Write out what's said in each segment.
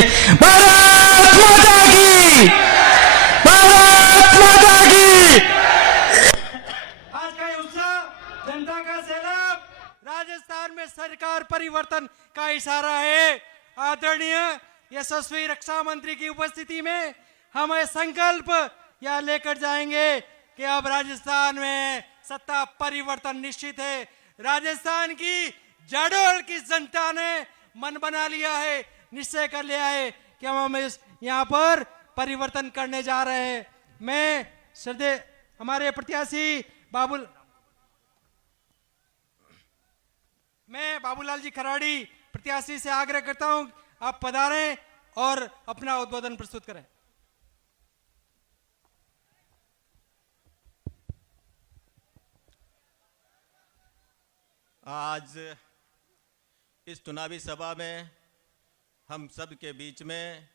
भारत माता की, भारत माता की। आज का उत्साह, जनता का सैलाब, राजस्थान में सरकार परिवर्तन का इशारा है। आदरणीय यशस्वी रक्षा मंत्री की उपस्थिति में हम ये संकल्प यहाँ लेकर जाएंगे कि अब राजस्थान में सत्ता परिवर्तन निश्चित है। राजस्थान की जाडोल की जनता ने मन बना लिया है, निश्चय कर लिया है कि हम यहाँ पर परिवर्तन करने जा रहे हैं। मैं श्रद्धेय हमारे प्रत्याशी बाबूलाल जी खराड़ी प्रत्याशी से आग्रह करता हूं, आप पधारें और अपना उद्बोधन प्रस्तुत करें। आज इस चुनावी सभा में हम सब के बीच में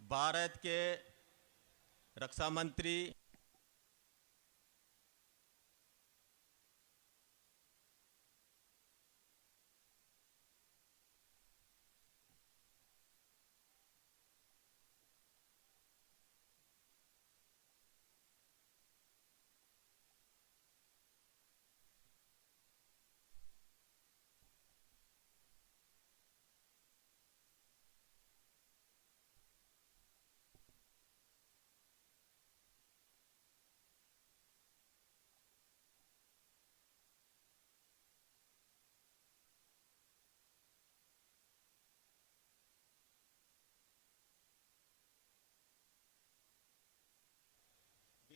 भारत के रक्षा मंत्री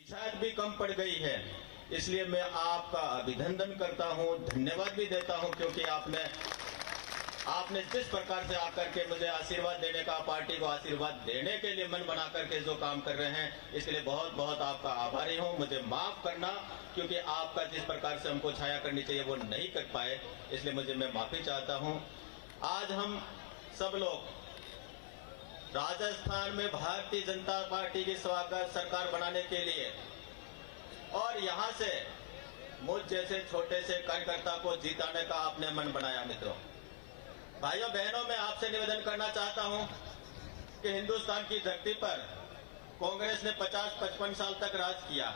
शायद भी कम पड़ गई है, इसलिए मैं आपका अभिनंदन करता हूं, धन्यवाद भी देता हूं, क्योंकि आपने जिस प्रकार से आकर के मुझे आशीर्वाद देने का, पार्टी को आशीर्वाद देने के लिए मन बना करके जो काम कर रहे हैं, इसके लिए बहुत बहुत आपका आभारी हूं। मुझे माफ करना, क्योंकि आपका जिस प्रकार से हमको छाया करनी चाहिए वो नहीं कर पाए, इसलिए मैं माफी चाहता हूं। आज हम सब लोग राजस्थान में भारतीय जनता पार्टी की स्वागत सरकार बनाने के लिए और यहां से मुझ जैसे छोटे से कार्यकर्ता को जिताने का आपने मन बनाया। मित्रों, भाइयों बहनों, मैं आपसे निवेदन करना चाहता हूं कि हिंदुस्तान की धरती पर कांग्रेस ने 50-55 साल तक राज किया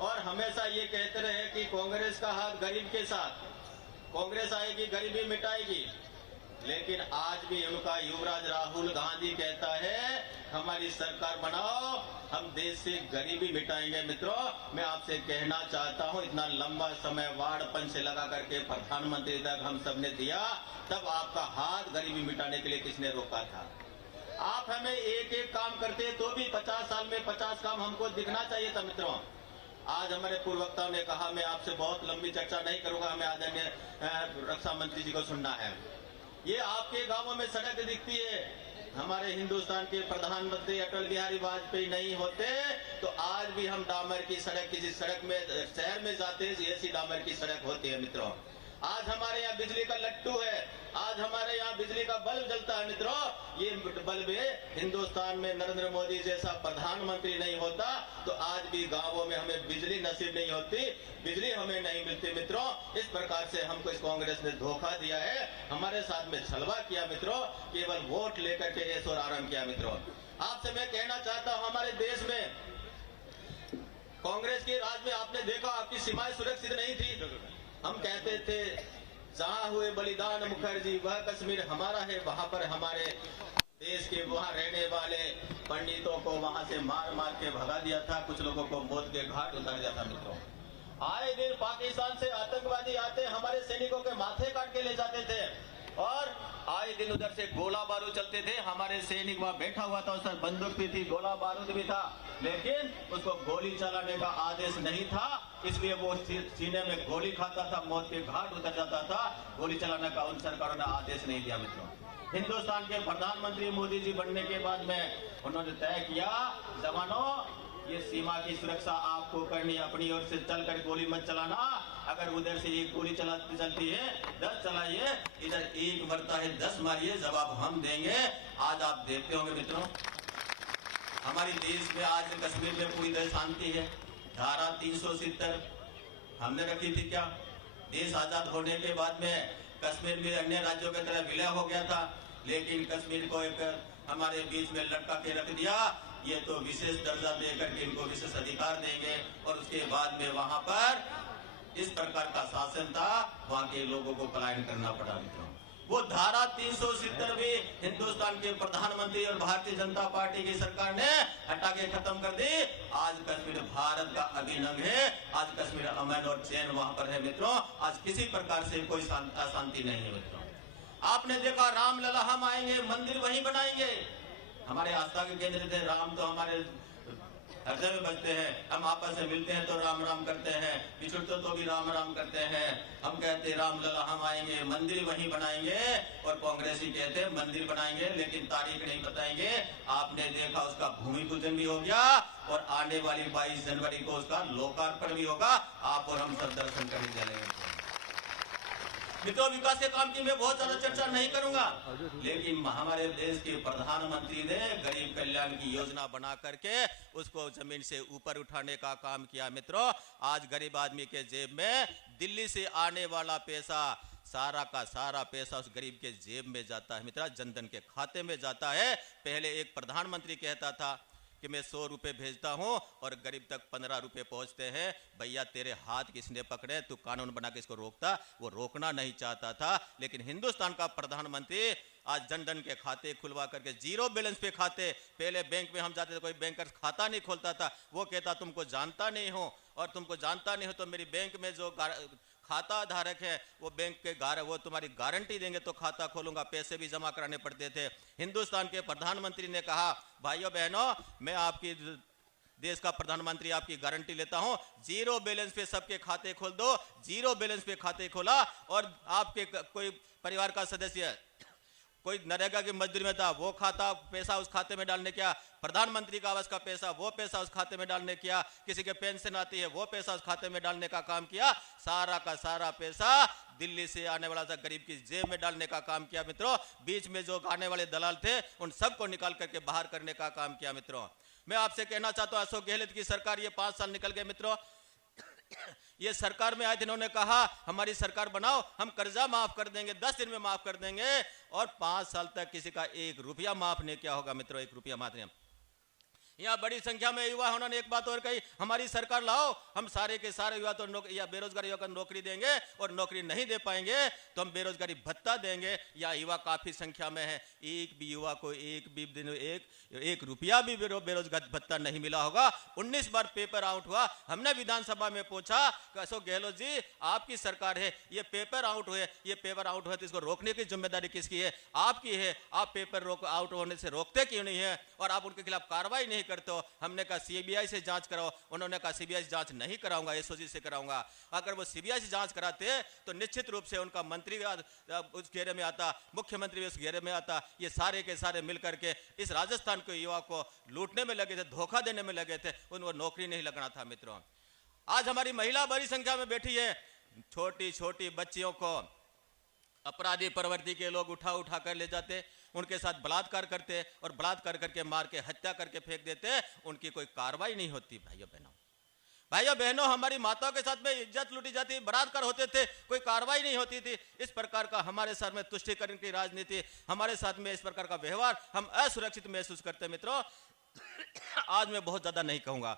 और हमेशा ये कहते रहे कि कांग्रेस का हाथ गरीब के साथ, कांग्रेस आएगी गरीबी मिटाएगी। लेकिन आज भी उनका युवराज राहुल गांधी कहता है हमारी सरकार बनाओ, हम देश से गरीबी मिटाएंगे। मित्रों, मैं आपसे कहना चाहता हूं, इतना लंबा समय वाड़पन से लगा करके प्रधानमंत्री तक हम सबने दिया, तब आपका हाथ गरीबी मिटाने के लिए किसने रोका था? आप हमें एक एक काम करते तो भी 50 साल में 50 काम हमको दिखना चाहिए था। मित्रों, आज हमारे पूर्व वक्ताओं ने कहा, मैं आपसे बहुत लंबी चर्चा नहीं करूंगा, हमें आदरणीय रक्षा मंत्री जी को सुनना है। ये आपके गांवों में सड़क दिखती है, हमारे हिंदुस्तान के प्रधानमंत्री अटल बिहारी वाजपेयी नहीं होते तो आज भी हम डामर की सड़क, किसी सड़क में शहर में जाते ऐसी डामर की सड़क होती है। मित्रों, आज हमारे यहाँ बिजली का लट्टू है, आज हमारे यहाँ बिजली का बल्ब जलता है। मित्रों, ये बल्ब हिंदुस्तान में नरेंद्र मोदी जैसा प्रधानमंत्री नहीं होता तो आज भी गांवों में हमें बिजली नसीब नहीं होती, बिजली हमें नहीं मिलती। मित्रों, इस प्रकार से हमको इस कांग्रेस ने धोखा दिया है, हमारे साथ में छलवा किया। मित्रों, केवल वोट लेकर के ऐश और आराम किया। मित्रों, आपसे मैं कहना चाहता हूं, हमारे देश में कांग्रेस के राज में आपने देखा आपकी सीमाएं सुरक्षित नहीं थी। हम कहते थे जहां हुए बलिदान मुखर्जी वह कश्मीर हमारा है, वहां पर हमारे देश के वहां रहने वाले पंडितों को वहां से मार मार के भगा दिया था, कुछ लोगों को मौत के घाट उतार दिया था। मित्रों, आए दिन पाकिस्तान से आतंकवादी आते हमारे सैनिकों के माथे काट के ले जाते थे और आए दिन उधर से गोला बारूद चलते थे। हमारे सैनिक वहां बैठा हुआ था, उसमें बंदूक भी थी, गोला बारूद भी था, लेकिन उसको गोली चलाने का आदेश नहीं था, इसलिए वो सीने में गोली खाता था, मौत के घाट उतर जाता था। गोली चलाने का उन सरकारों ने आदेश नहीं दिया। मित्रों, हिंदुस्तान के प्रधानमंत्री मोदी जी बनने के बाद में उन्होंने तय किया, जवानों ये सीमा की सुरक्षा आपको करनी, अपनी ओर से चलकर गोली मत चलाना, अगर उधर से एक गोली चलती है 10 चलाइए, इधर एक मरता है 10 मारिए, जवाब हम देंगे। आज आप देखते होंगे मित्रों, हमारी देश में आज कश्मीर में पूरी तरह शांति है। धारा 370 हमने रखी थी क्या? देश आजाद होने के बाद में कश्मीर भी अन्य राज्यों की तरह विलय हो गया था, लेकिन कश्मीर को एक हमारे बीच में लटका के रख दिया। ये तो विशेष दर्जा देकर के इनको विशेष अधिकार देंगे और उसके बाद में वहां पर इस प्रकार का शासन था, वहां के लोगों को पलायन करना पड़ा मित्रों। वो धारा 370 भी हिंदुस्तान के प्रधानमंत्री और भारतीय जनता पार्टी की सरकार ने हटा के खत्म कर दी। आज कश्मीर भारत का अभिन्न अंग है। आज कश्मीर अमन और चैन वहां पर है मित्रों। आज किसी प्रकार से कोई अशांति नहीं है मित्रों। आपने देखा रामलला हम आएंगे, मंदिर वहीं बनाएंगे। हमारे आस्था के केंद्र थे राम, तो हमारे हृदय में बसते हैं। हम आपस में मिलते हैं तो राम राम करते हैं, बिछुड़ते तो भी राम राम करते हैं। हम कहते रामलला हम आएंगे, मंदिर वहीं बनाएंगे, और कांग्रेसी कहते हैं मंदिर बनाएंगे लेकिन तारीख नहीं बताएंगे। आपने देखा उसका भूमि पूजन भी हो गया और आने वाली 22 जनवरी को उसका लोकार्पण भी होगा। आप और हम सब दर्शन करने जाएंगे मित्रों। विकास के काम की मैं बहुत ज्यादा चर्चा नहीं करूंगा, लेकिन हमारे देश के प्रधानमंत्री ने गरीब कल्याण की योजना बना करके उसको जमीन से ऊपर उठाने का काम किया मित्रों। आज गरीब आदमी के जेब में दिल्ली से आने वाला पैसा, सारा का सारा पैसा उस गरीब के जेब में जाता है मित्रों, जनधन के खाते में जाता है। पहले एक प्रधानमंत्री कहता था कि मैं 100 रुपए भेजता हूं और गरीब तक 15 रुपए पहुंचते हैं। भैया तेरे हाथ किसने पकड़े, तू कानून बना के इसको रोकता, वो रोकना नहीं चाहता था। लेकिन हिंदुस्तान का प्रधानमंत्री आज जनधन के खाते खुलवा करके, जीरो बैलेंस पे खाते। पहले बैंक में हम जाते थे, कोई बैंकर खाता नहीं खोलता था, वो कहता तुमको जानता नहीं हो, और तुमको जानता नहीं हो तो मेरी बैंक में जो खाता धारक है वो बैंक के वो तुम्हारी गारंटी देंगे तो खाता खोलूंगा। पैसे भी जमा कराने पड़ते थे। हिंदुस्तान के प्रधानमंत्री ने कहा भाइयों बहनों, मैं आपकी देश का प्रधानमंत्री आपकी गारंटी लेता हूं, जीरो बैलेंस पे सबके खाते खोल दो। जीरो बैलेंस पे खाते खोला, और आपके कोई परिवार का सदस्य कोई नरेगा की मजदूरी में था, वो खाता पैसा उस खाते में डालने किया। प्रधानमंत्री का आवास का पैसा, वो पैसा उस खाते में डालने किया। किसी के पेंशन आती है, वो पैसा उस खाते में डालने का काम किया। सारा का सारा पैसा दिल्ली से आने वाला था गरीब की जेब में डालने का काम किया मित्रों। बीच में जो आने वाले दलाल थे उन सबको निकाल करके बाहर करने का काम किया मित्रों। मैं आपसे कहना चाहता हूं, अशोक गहलोत की सरकार, ये 5 साल निकल गए मित्रों। ये सरकार में आए थे, इन्होंने कहा हमारी सरकार बनाओ, हम कर्जा माफ कर देंगे, 10 दिन में माफ कर देंगे, और 5 साल तक किसी का 1 रुपया माफ नहीं किया होगा मित्रों। 1 रुपया माफ नहीं। यहाँ बड़ी संख्या में युवा, उन्होंने एक बात और कही, हमारी सरकार लाओ, हम सारे के सारे युवा तो बेरोजगार युवा को नौकरी देंगे, और नौकरी नहीं दे पाएंगे तो हम बेरोजगारी भत्ता देंगे। या युवा काफी संख्या में है, एक भी युवा को एक भी दिन 1 रुपया भी बेरोजगार भत्ता नहीं मिला होगा। 19 बार पेपर आउट हुआ। हमने विधानसभा में पूछा अशोक गहलोत जी आपकी सरकार है, ये पेपर आउट हुए, ये पेपर आउट हुए तो इसको रोकने की जिम्मेदारी किसकी है? आपकी है। आप पेपर आउट होने से रोकते क्यों नहीं है, और आप उनके खिलाफ कार्रवाई नहीं करते हो? हमने कहा सीबीआई से जांच कराओ। उन्होंने कहा सीबीआई से जांच नहीं कराऊंगा, एसओजी से कराऊंगा। अगर वो सीबीआई से जांच कराते तो निश्चित रूप से उनका मंत्री उस घेरे में आता, मुख्यमंत्री भी उस घेरे में आता। ये सारे के सारे मिलकर के इस राजस्थान के युवा को लूटने में लगे थे, धोखा देने में लगे थे, उनको नौकरी नहीं लगना था मित्रों। आज हमारी महिला बड़ी संख्या में बैठी है, छोटी छोटी बच्चियों को अपराधी प्रवृत्ति के लोग उठा उठा कर ले जाते, उनके साथ बलात्कार करते और बलात्कार करके मार के हत्या करके फेंक देते। उनकी कोई कार्रवाई नहीं होती। भाइयों बहनों, हमारी माताओं के साथ में इज्जत लूटी जाती, बलात्कार होते थे, कोई कार्रवाई नहीं होती थी। इस प्रकार का हमारे साथ में तुष्टीकरण की राजनीति, हमारे साथ में इस प्रकार का व्यवहार, हम असुरक्षित महसूस करते हैं मित्रों। आज मैं बहुत ज्यादा नहीं कहूंगा,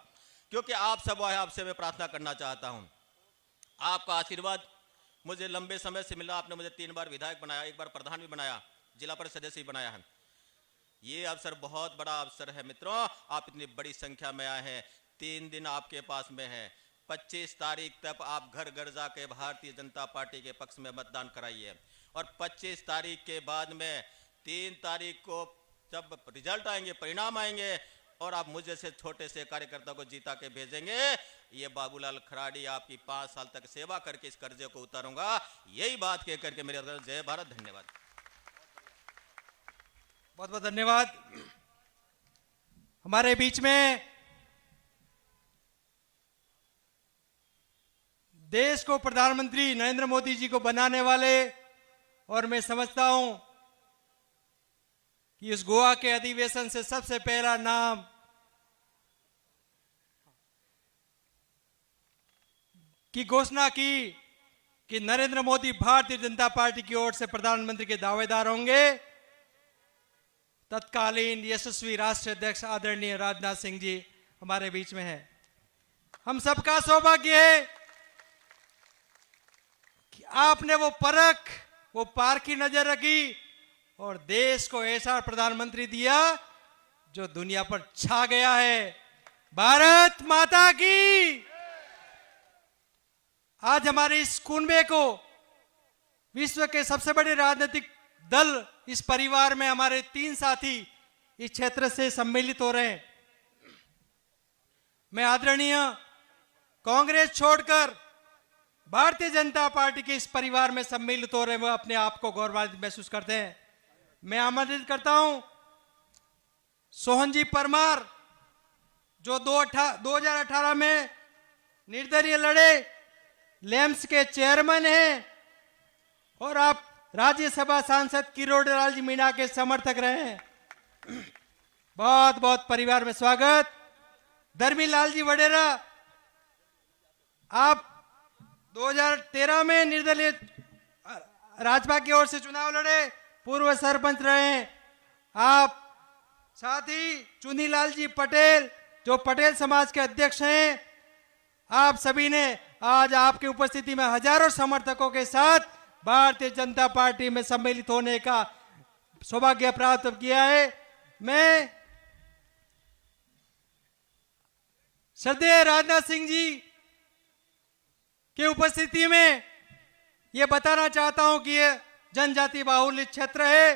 क्योंकि आप सब आए, आपसे मैं प्रार्थना करना चाहता हूं। आपका आशीर्वाद मुझे लंबे समय से मिला। आपने मुझे 3 बार विधायक बनाया, 1 बार प्रधान भी बनाया, जिला परिषद सदस्य भी बनाया है। ये अवसर बहुत बड़ा अवसर है मित्रों। आप इतनी बड़ी संख्या में आए हैं, 3 दिन आपके पास में है। 25 तारीख तक आप घर घर जाके भारतीय जनता पार्टी के पक्ष में मतदान कराइए, और 25 तारीख के बाद में 3 तारीख को जब रिजल्ट आएंगे, परिणाम आएंगे, और आप मुझे से छोटे से कार्यकर्ता को जीता के भेजेंगे। ये बाबूलाल खराड़ी आपकी 5 साल तक सेवा करके इस कर्जे को उतारूंगा। यही बात कह करके मेरे जय भारत। धन्यवाद। बहुत बहुत धन्यवाद। हमारे बीच में देश को प्रधानमंत्री नरेंद्र मोदी जी को बनाने वाले, और मैं समझता हूं कि इस गोवा के अधिवेशन से सबसे पहला नाम की घोषणा की कि नरेंद्र मोदी भारतीय जनता पार्टी की ओर से प्रधानमंत्री के दावेदार होंगे, तत्कालीन यशस्वी राष्ट्रीय अध्यक्ष आदरणीय राजनाथ सिंह जी हमारे बीच में है। हम सबका सौभाग्य है कि आपने वो परख, वो पार की नजर रखी और देश को ऐसा प्रधानमंत्री दिया जो दुनिया पर छा गया है। भारत माता की। आज हमारे इस कुनबे को विश्व के सबसे बड़े राजनीतिक दल, इस परिवार में हमारे 3 साथी इस क्षेत्र से सम्मिलित हो रहे हैं। मैं आदरणीय कांग्रेस छोड़कर भारतीय जनता पार्टी के इस परिवार में सम्मिलित हो रहे हैं, वो अपने आप को गौरवान्वित महसूस करते हैं। मैं आमंत्रित करता हूं सोहन जी परमार, जो 2018 में निर्दलीय लड़े, लेम्स के चेयरमैन हैं और आप राज्यसभा सांसद किरोड़ीलाल जी मीणा के समर्थक रहे हैं। बहुत बहुत परिवार में स्वागत। धर्मीलाल जी वडेरा, आप 2013 में निर्दलीय राजपा की ओर से चुनाव लड़े, पूर्व सरपंच रहे हैं आप। साथ ही चुनीलाल जी पटेल, जो पटेल समाज के अध्यक्ष हैं। आप सभी ने आज आपकी उपस्थिति में हजारों समर्थकों के साथ भारतीय जनता पार्टी में सम्मिलित होने का सौभाग्य प्राप्त किया है। मैं श्रद्धेय राजनाथ सिंह जी की उपस्थिति में यह बताना चाहता हूं कि यह जनजाति बाहुल्य क्षेत्र है।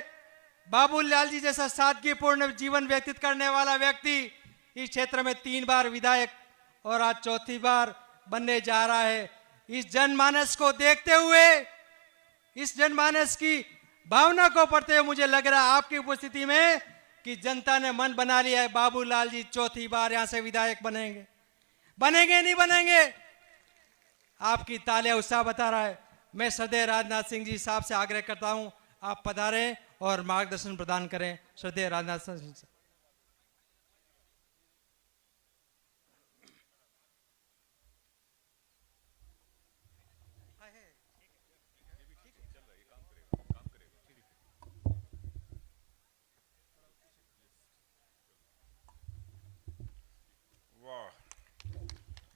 बाबूलाल जी जैसा सादगीपूर्ण जीवन व्यतीत करने वाला व्यक्ति इस क्षेत्र में 3 बार विधायक और आज 4थी बार बनने जा रहा है। इस जनमानस को देखते हुए, इस जनमानस की भावना को पढ़ते हुए मुझे लग रहा है आपकी उपस्थिति में कि जनता ने मन बना लिया है, बाबूलाल जी 4थी बार यहां से विधायक बनेंगे। बनेंगे नहीं बनेंगे, आपकी तालियां उत्साह बता रहा है। मैं श्रद्धेय राजनाथ सिंह जी साहब से आग्रह करता हूं, आप पधारें और मार्गदर्शन प्रदान करें। श्रद्धेय राजनाथ सिंह।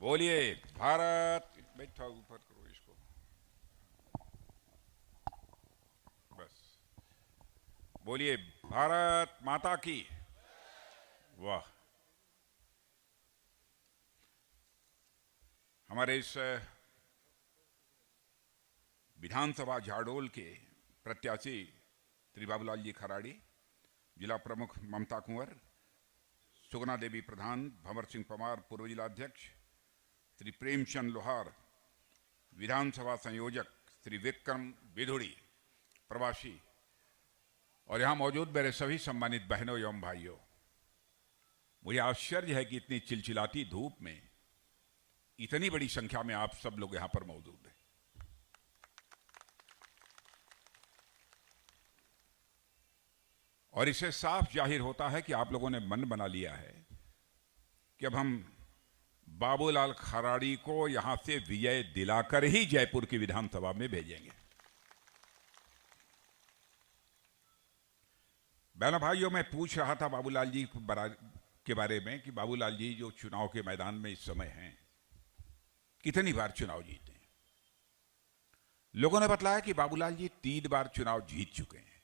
बोलिए भारत। बैठा ऊपर करो इसको, बस। बोलिए भारत माता की। वाह। हमारे इस विधानसभा झाड़ोल के प्रत्याशी श्री बाबूलाल जी खराड़ी, जिला प्रमुख ममता कुंवर, सुगना देवी प्रधान, भंवर सिंह परमार पूर्व जिला अध्यक्ष, श्री प्रेमचंद लोहार विधानसभा संयोजक, श्री विक्रम विधुड़ी प्रवासी, और यहां मौजूद मेरे सभी सम्मानित बहनों एवं भाइयों, मुझे आश्चर्य है कि इतनी चिलचिलाती धूप में इतनी बड़ी संख्या में आप सब लोग यहां पर मौजूद हैं। और इससे साफ जाहिर होता है कि आप लोगों ने मन बना लिया है कि अब हम बाबूलाल खराड़ी को यहां से विजय दिलाकर ही जयपुर की विधानसभा में भेजेंगे। बहनों भाइयों, मैं पूछ रहा था बाबूलाल जी के बारे में कि बाबूलाल जी जो चुनाव के मैदान में इस समय हैं, कितनी बार चुनाव जीते हैं। लोगों ने बतलाया कि बाबूलाल जी 3 बार चुनाव जीत चुके हैं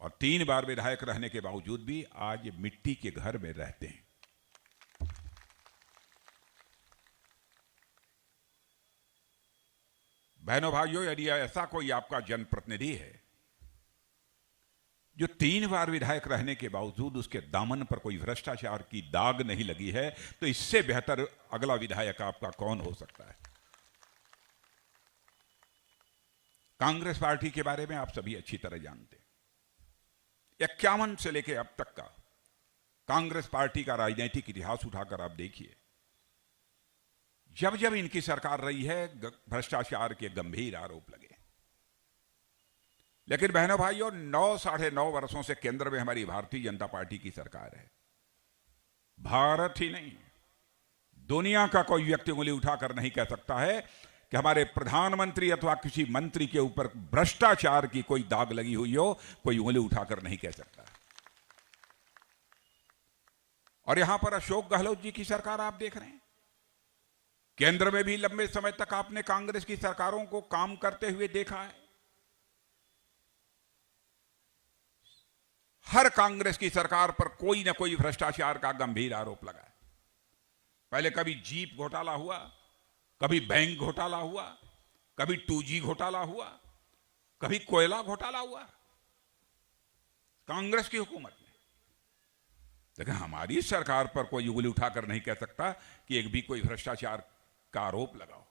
और 3 बार विधायक रहने के बावजूद भी आज मिट्टी के घर में रहते हैं। बहनों भाइयों, यदि ऐसा कोई आपका जनप्रतिनिधि है जो 3 बार विधायक रहने के बावजूद उसके दामन पर कोई भ्रष्टाचार की दाग नहीं लगी है, तो इससे बेहतर अगला विधायक आपका कौन हो सकता है। कांग्रेस पार्टी के बारे में आप सभी अच्छी तरह जानते हैं। 51 से लेकर अब तक का कांग्रेस पार्टी का राजनीतिक इतिहास उठाकर आप देखिए, जब जब इनकी सरकार रही है भ्रष्टाचार के गंभीर आरोप लगे। लेकिन बहनों भाइयों, 9 साढ़े 9 वर्षों से केंद्र में हमारी भारतीय जनता पार्टी की सरकार है। भारत ही नहीं, दुनिया का कोई व्यक्ति उंगली उठाकर नहीं कह सकता है कि हमारे प्रधानमंत्री अथवा किसी मंत्री के ऊपर भ्रष्टाचार की कोई दाग लगी हुई हो, कोई उंगली उठाकर नहीं कह सकता। और यहां पर अशोक गहलोत जी की सरकार आप देख रहे हैं। केंद्र में भी लंबे समय तक आपने कांग्रेस की सरकारों को काम करते हुए देखा है। हर कांग्रेस की सरकार पर कोई ना कोई भ्रष्टाचार का गंभीर आरोप लगा है। पहले कभी जीप घोटाला हुआ, कभी बैंक घोटाला हुआ, कभी 2G घोटाला हुआ, कभी कोयला घोटाला हुआ कांग्रेस की हुकूमत में। लेकिन हमारी सरकार पर कोई उंगली उठाकर नहीं कह सकता कि एक भी कोई भ्रष्टाचार का आरोप लगाओ।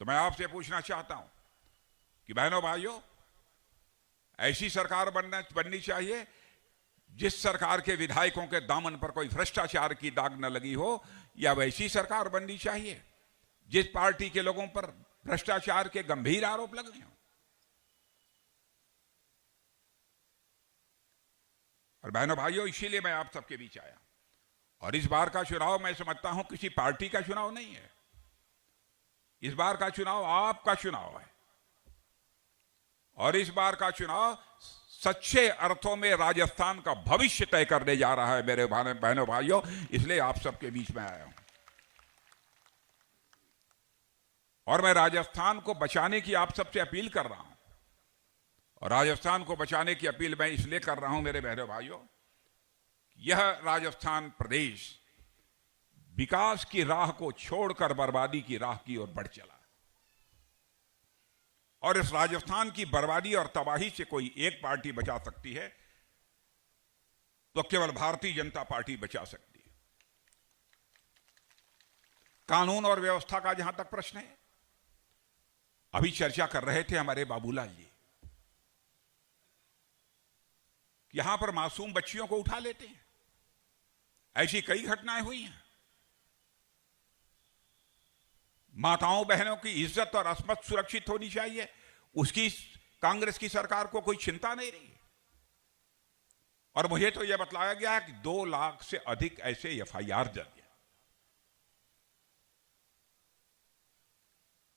तो मैं आपसे पूछना चाहता हूं कि बहनों भाइयों, ऐसी सरकार बननी चाहिए जिस सरकार के विधायकों के दामन पर कोई भ्रष्टाचार की दाग न लगी हो, या वैसी सरकार बननी चाहिए जिस पार्टी के लोगों पर भ्रष्टाचार के गंभीर आरोप लगे हों। और बहनों भाइयों, इसीलिए मैं आप सबके बीच आया। और इस बार का चुनाव मैं समझता हूं किसी पार्टी का चुनाव नहीं है। इस बार का चुनाव आपका चुनाव है। और इस बार का चुनाव सच्चे अर्थों में राजस्थान का भविष्य तय करने जा रहा है मेरे बहनों भाइयों। इसलिए आप सबके बीच में आया हूं। और मैं राजस्थान को बचाने की आप सबसे अपील कर रहा हूं। और राजस्थान को बचाने की अपील मैं इसलिए कर रहा हूं मेरे बहनों भाइयों, यह राजस्थान प्रदेश विकास की राह को छोड़कर बर्बादी की राह की ओर बढ़ चला। और इस राजस्थान की बर्बादी और तबाही से कोई एक पार्टी बचा सकती है तो केवल भारतीय जनता पार्टी बचा सकती है। कानून और व्यवस्था का जहां तक प्रश्न है, अभी चर्चा कर रहे थे हमारे बाबूलाल जी, यहां पर मासूम बच्चियों को उठा लेते हैं। ऐसी कई घटनाएं हुई हैं। माताओं बहनों की इज्जत और अस्मत सुरक्षित होनी चाहिए, उसकी कांग्रेस की सरकार को कोई चिंता नहीं रही। और मुझे तो यह बतलाया गया है कि 2 लाख से अधिक ऐसे FIR दर्ज हैं।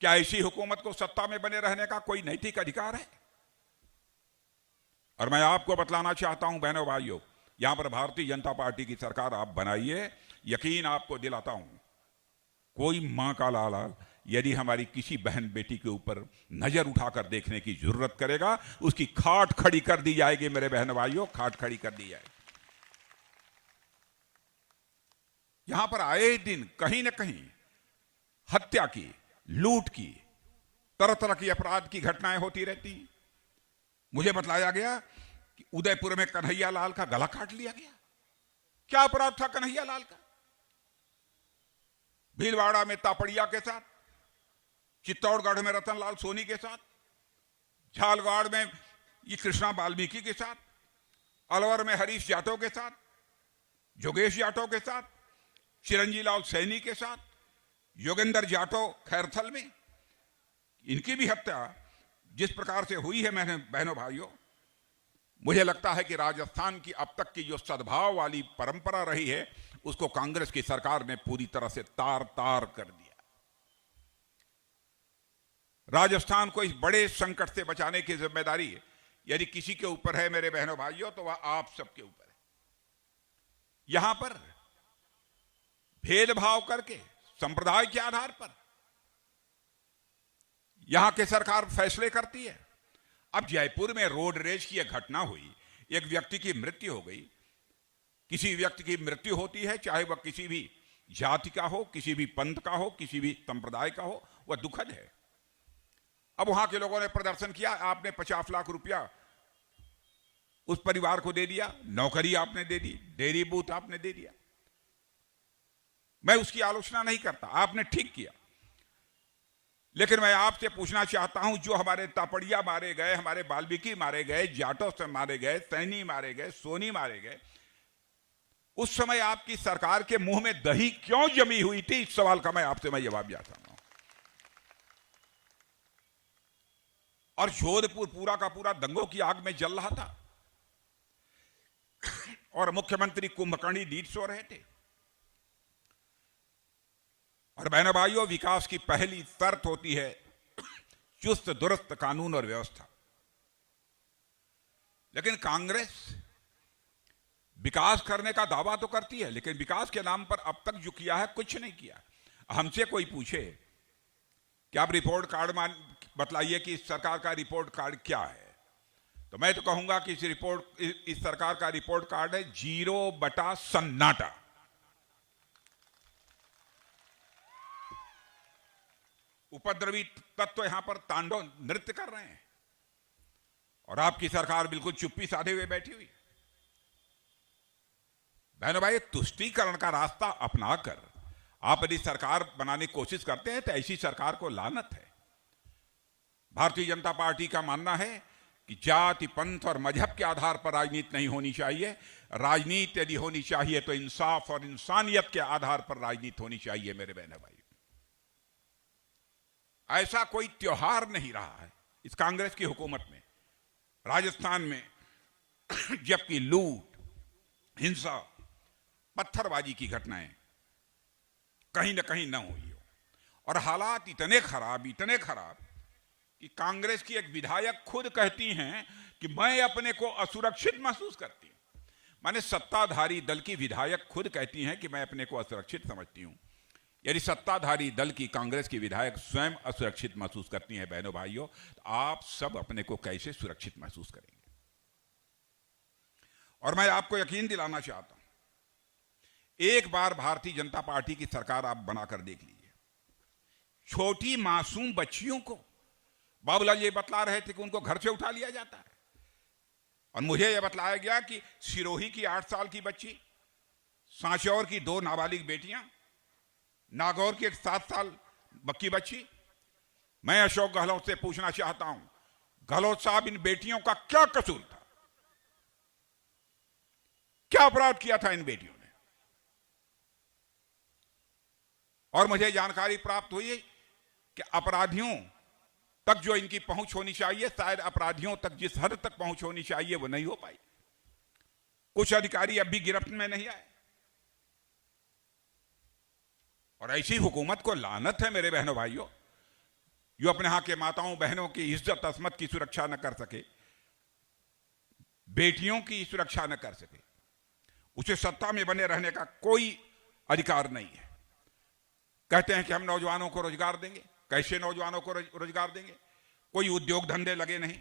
क्या ऐसी हुकूमत को सत्ता में बने रहने का कोई नैतिक अधिकार है? और मैं आपको बतलाना चाहता हूं बहनों भाइयों, यहां पर भारतीय जनता पार्टी की सरकार आप बनाइए। यकीन आपको दिलाता हूं, कोई मां का लाला यदि हमारी किसी बहन बेटी के ऊपर नजर उठाकर देखने की जरूरत करेगा, उसकी खाट खड़ी कर दी जाएगी मेरे बहन भाइयों, खाट खड़ी कर दी जाएगी। यहां पर आए दिन कहीं ना कहीं हत्या की, लूट की, तरह तरह की अपराध की घटनाएं होती रहती। मुझे बतलाया गया कि उदयपुर में कन्हैया लाल का गला काट लिया गया। क्या अपराध था कन्हैया लाल का? भीलवाड़ा में तापड़िया के साथ, चित्तौड़गढ़ में रतनलाल सोनी के साथ, झालवाड़ में ये कृष्णा वाल्मीकि के साथ, अलवर में हरीश जाटव के साथ, जोगेश जाटव के साथ, चिरंजी लाल सैनी के साथ, योगेंद्र जाटव खैरथल में, इनकी भी हत्या जिस प्रकार से हुई है मैंने बहनों भाइयों, मुझे लगता है कि राजस्थान की अब तक की जो सद्भाव वाली परंपरा रही है उसको कांग्रेस की सरकार ने पूरी तरह से तार तार कर दिया। राजस्थान को इस बड़े संकट से बचाने की जिम्मेदारी यदि किसी के ऊपर है मेरे बहनों भाइयों, तो वह आप सबके ऊपर है। यहां पर भेदभाव करके संप्रदाय के आधार पर यहां की सरकार फैसले करती है। अब जयपुर में रोड रेज की एक घटना हुई, एक व्यक्ति की मृत्यु हो गई। किसी व्यक्ति की मृत्यु होती है, चाहे वह किसी भी जाति का हो, किसी भी पंथ का हो, किसी भी संप्रदाय का हो, वह दुखद है। अब वहां के लोगों ने प्रदर्शन किया, आपने 50 लाख रुपया उस परिवार को दे दिया, नौकरी आपने दे दी, डेयरी बूथ आपने दे दिया। मैं उसकी आलोचना नहीं करता, आपने ठीक किया। लेकिन मैं आपसे पूछना चाहता हूं, जो हमारे तापड़िया मारे गए, हमारे वाल्मीकि मारे गए, जाटव से मारे गए, सैनी मारे गए, सोनी मारे गए, उस समय आपकी सरकार के मुंह में दही क्यों जमी हुई थी? इस सवाल का मैं आपसे जवाब चाहता हूं। और जोधपुर पूरा का पूरा दंगों की आग में जल रहा था और मुख्यमंत्री कुंभकर्णी नींद सो रहे थे। और बहनों भाइयों, विकास की पहली शर्त होती है चुस्त दुरुस्त कानून और व्यवस्था। लेकिन कांग्रेस विकास करने का दावा तो करती है, लेकिन विकास के नाम पर अब तक जो किया है कुछ नहीं किया। हमसे कोई पूछे कि आप रिपोर्ट कार्ड बतलाइए कि इस सरकार का रिपोर्ट कार्ड क्या है, तो मैं तो कहूंगा कि इस सरकार का रिपोर्ट कार्ड है 0 सन्नाटा। उपद्रवी तत्व यहां पर तांडव नृत्य कर रहे हैं और आपकी सरकार बिल्कुल चुप्पी साधे हुए बैठी हुई। बहनों भाई, तुष्टीकरण का रास्ता अपनाकर आप यदि सरकार बनाने की कोशिश करते हैं तो ऐसी सरकार को लानत है। भारतीय जनता पार्टी का मानना है कि जाति, पंथ और मजहब के आधार पर राजनीति नहीं होनी चाहिए। राजनीति यदि होनी चाहिए तो इंसाफ और इंसानियत के आधार पर राजनीति होनी चाहिए। मेरे बहनों भाई, ऐसा कोई त्योहार नहीं रहा है इस कांग्रेस की हुकूमत में। राजस्थान में जबकि लूट, हिंसा, पत्थरबाजी की घटनाएं कहीं न कहीं न हुई हो, और हालात इतने खराब कि कांग्रेस की एक विधायक खुद कहती हैं कि मैं अपने को असुरक्षित महसूस करती हूं। माने सत्ताधारी दल की विधायक खुद कहती हैं कि मैं अपने को असुरक्षित समझती हूं। यदि सत्ताधारी दल की, कांग्रेस की विधायक स्वयं असुरक्षित महसूस करती हैं बहनों भाइयों, तो आप सब अपने को कैसे सुरक्षित महसूस करेंगे? और मैं आपको यकीन दिलाना चाहता हूं, एक बार भारतीय जनता पार्टी की सरकार आप बनाकर देख लीजिए। छोटी मासूम बच्चियों को बाबूलाल ये बतला रहे थे कि उनको घर से उठा लिया जाता है, और मुझे यह बतलाया गया कि सिरोही की 8 साल की बच्ची, सांचौर की 2 नाबालिग बेटियां, नागौर की एक 7 साल की बच्ची। मैं अशोक गहलोत से पूछना चाहता हूं, गहलोत साहब, इन बेटियों का क्या कसूर था? क्या अपराध किया था इन बेटियों ने? और मुझे जानकारी प्राप्त हुई कि अपराधियों तक जो इनकी पहुंच होनी चाहिए, शायद अपराधियों तक जिस हद तक पहुंच होनी चाहिए वो नहीं हो पाई। कुछ अधिकारी अब भी गिरफ्त में नहीं आए, और ऐसी हुकूमत को लानत है मेरे बहनों भाइयों, जो अपने यहां के माताओं बहनों की इज्जत अजमत की सुरक्षा न कर सके, बेटियों की सुरक्षा न कर सके। उसे सत्ता में बने रहने का कोई अधिकार नहीं है। कहते हैं कि हम नौजवानों को रोजगार देंगे। कैसे नौजवानों को रोजगार देंगे? कोई उद्योग धंधे लगे नहीं,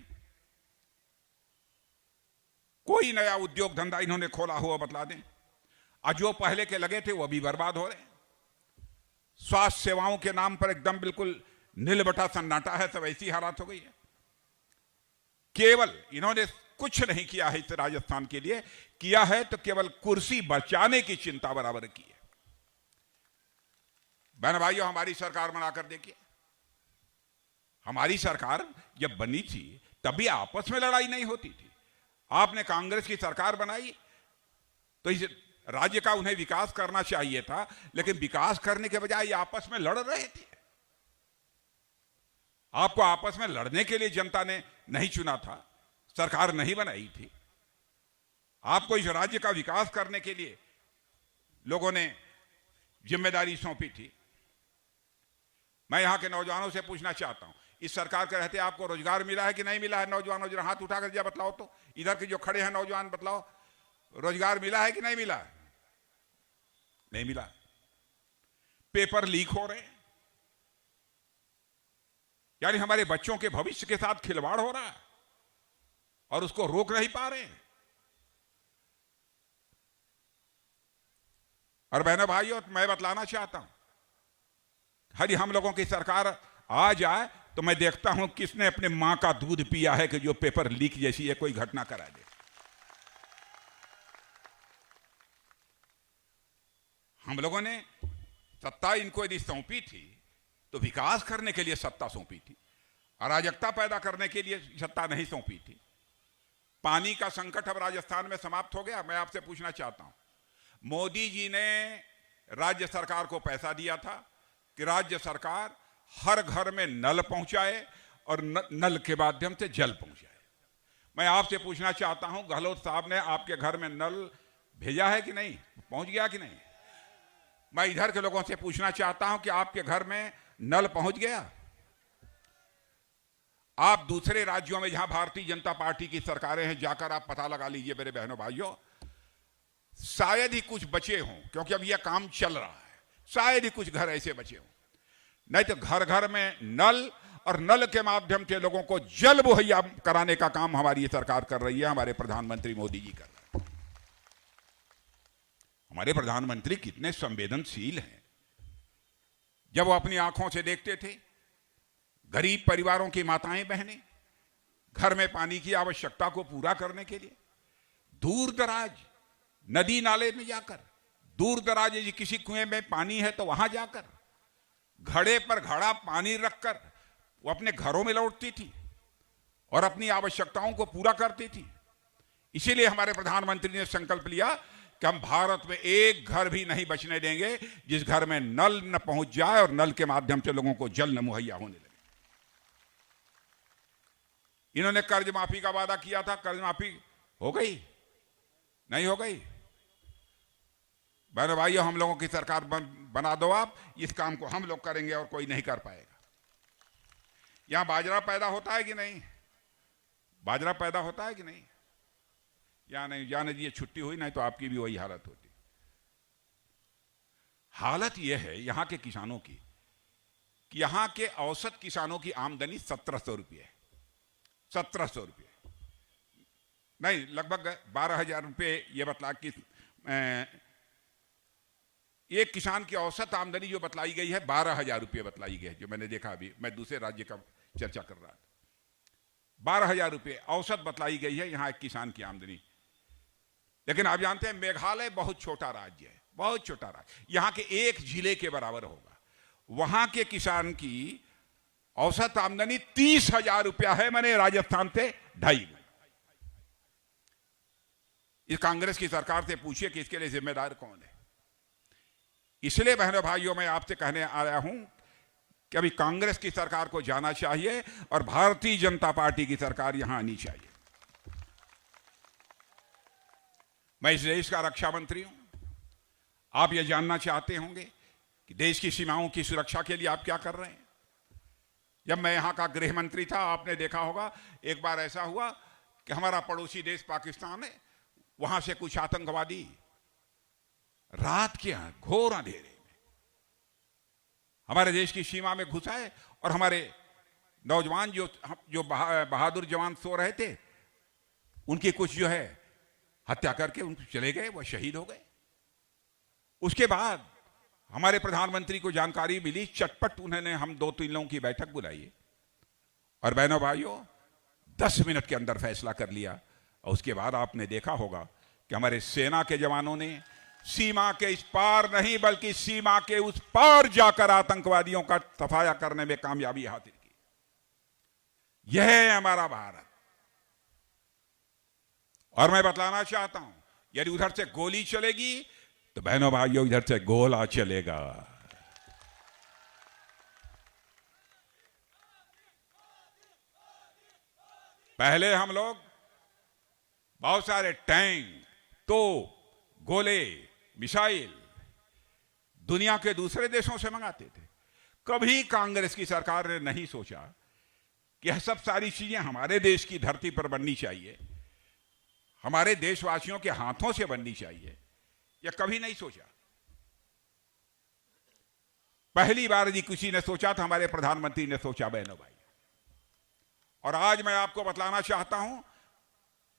कोई नया उद्योग धंधा इन्होंने खोला हुआ बतला दें। आज जो पहले के लगे थे वो भी बर्बाद हो रहे हैं। स्वास्थ्य सेवाओं के नाम पर एकदम बिल्कुल नीलबटा सन्नाटा है, सब ऐसी हालत हो गई है। केवल इन्होंने कुछ नहीं किया है इस राजस्थान के लिए, किया है तो केवल कुर्सी बचाने की चिंता बराबर की है। बहन भाइयों, हमारी सरकार बनाकर देखिए। हमारी सरकार जब बनी थी तब भी आपस में लड़ाई नहीं होती थी। आपने कांग्रेस की सरकार बनाई तो इस राज्य का उन्हें विकास करना चाहिए था, लेकिन विकास करने के बजाय ये आपस में लड़ रहे थे। आपको आपस में लड़ने के लिए जनता ने नहीं चुना था, सरकार नहीं बनाई थी। आपको इस राज्य का विकास करने के लिए लोगों ने जिम्मेदारी सौंपी थी। मैं यहां के नौजवानों से पूछना चाहता हूं, इस सरकार के रहते आपको रोजगार मिला है कि नहीं मिला है? नौजवानों जरा हाथ उठाकर जरा बतलाओ तो। इधर के जो खड़े हैं नौजवान, बतलाओ, रोजगार मिला है कि नहीं मिला है? नहीं मिला। पेपर लीक हो रहे हैं, यानी हमारे बच्चों के भविष्य के साथ खिलवाड़ हो रहा है और उसको रोक नहीं पा रहे हैं। और बहनों भाइयों, मैं बतलाना चाहता हूं, यदि हम लोगों की सरकार आ जाए तो मैं देखता हूं किसने अपने मां का दूध पिया है कि जो पेपर लीक जैसी ये कोई घटना करा दे। हम लोगों ने सत्ता इनको यदि सौंपी थी तो विकास करने के लिए सत्ता सौंपी थी, अराजकता पैदा करने के लिए सत्ता नहीं सौंपी थी। पानी का संकट अब राजस्थान में समाप्त हो गया। मैं आपसे पूछना चाहता हूं, मोदी जी ने राज्य सरकार को पैसा दिया था कि राज्य सरकार हर घर में नल पहुंचाए और नल के माध्यम से जल पहुंचाए। मैं आपसे पूछना चाहता हूं, गहलोत साहब ने आपके घर में नल भेजा है कि नहीं? पहुंच गया कि नहीं? मैं इधर के लोगों से पूछना चाहता हूं कि आपके घर में नल पहुंच गया? आप दूसरे राज्यों में जहां भारतीय जनता पार्टी की सरकारें हैं जाकर आप पता लगा लीजिए मेरे बहनों भाइयों, शायद ही कुछ बचे हों, क्योंकि अब यह काम चल रहा है, शायद ही कुछ घर ऐसे बचे हों, नहीं तो घर घर में नल और नल के माध्यम से लोगों को जल मुहैया कराने का काम हमारी सरकार कर रही है, हमारे प्रधानमंत्री मोदी जी कर रहे हैं। हमारे प्रधानमंत्री कितने संवेदनशील हैं। जब वो अपनी आंखों से देखते थे गरीब परिवारों की माताएं बहनें घर में पानी की आवश्यकता को पूरा करने के लिए दूर दराज नदी नाले में जाकर, दूर दराज यदि किसी कुएं में पानी है तो वहां जाकर घड़े पर घड़ा पानी रखकर वो अपने घरों में लौटती थी और अपनी आवश्यकताओं को पूरा करती थी। इसीलिए हमारे प्रधानमंत्री ने संकल्प लिया कि हम भारत में एक घर भी नहीं बचने देंगे जिस घर में नल न पहुंच जाए और नल के माध्यम से लोगों को जल न मुहैया होने लगे। इन्होंने कर्ज माफी का वादा किया था, कर्ज माफी हो गई? नहीं हो गई। बहनों भाइयों, हम लोगों की सरकार बना दो आप, इस काम को हम लोग करेंगे और कोई नहीं कर पाएगा। यहां बाजरा पैदा होता है कि नहीं? बाजरा पैदा होता है कि नहीं? या नहीं? जाने दीजिए, छुट्टी हुई, नहीं तो आपकी भी वही हालत होती। हालत यह है यहां के किसानों की कि यहां के औसत किसानों की आमदनी 1700 रुपये है। 1700 रुपये नहीं, लगभग 12,000 रुपये ये बतला कि एक किसान की औसत आमदनी जो बतलाई गई है 12,000 रुपये बतलाई गई है, जो मैंने देखा। अभी मैं दूसरे राज्य का चर्चा कर रहा था। 12,000 रुपये औसत बतलाई गई है यहां एक किसान की आमदनी। लेकिन आप जानते हैं मेघालय बहुत छोटा राज्य है, बहुत छोटा राज्य, यहां के एक जिले के बराबर होगा। वहां के किसान की औसत आमदनी 30,000 रुपया है, मैंने राजस्थान से 2.5 गुना। इस कांग्रेस की सरकार से पूछिए कि इसके लिए जिम्मेदार कौन है। इसलिए बहनों भाइयों, मैं आपसे कहने आया हूं कि अभी कांग्रेस की सरकार को जाना चाहिए और भारतीय जनता पार्टी की सरकार यहां आनी चाहिए। मैं इस देश का रक्षा मंत्री हूं। आप यह जानना चाहते होंगे कि देश की सीमाओं की सुरक्षा के लिए आप क्या कर रहे हैं। जब मैं यहां का गृह मंत्री था, आपने देखा होगा एक बार ऐसा हुआ कि हमारा पड़ोसी देश पाकिस्तान है, वहां से कुछ आतंकवादी रात के घोर अंधेरे में हमारे देश की सीमा में घुस आए और हमारे नौजवान जो बहादुर जवान सो रहे थे, उनकी कुछ जो है हत्या करके उनको चले गए, वो शहीद हो गए। उसके बाद हमारे प्रधानमंत्री को जानकारी मिली, चटपट उन्होंने हम 2-3 लोगों की बैठक बुलाई और बहनों भाइयों 10 मिनट के अंदर फैसला कर लिया। और उसके बाद आपने देखा होगा कि हमारे सेना के जवानों ने सीमा के इस पार नहीं बल्कि सीमा के उस पार जाकर आतंकवादियों का सफाया करने में कामयाबी हासिल की। यह है हमारा भारत। और मैं बतलाना चाहता हूं, यदि उधर से गोली चलेगी तो बहनों भाइयों इधर से गोला चलेगा। पहले हम लोग बहुत सारे टैंक, तोप, गोले, मिसाइल दुनिया के दूसरे देशों से मंगाते थे। कभी कांग्रेस की सरकार ने नहीं सोचा कि यह सब सारी चीजें हमारे देश की धरती पर बननी चाहिए, हमारे देशवासियों के हाथों से बननी चाहिए। यह कभी नहीं सोचा। पहली बार यदि किसी ने सोचा तो हमारे प्रधानमंत्री ने सोचा बहनों भाई। और आज मैं आपको बतलाना चाहता हूं,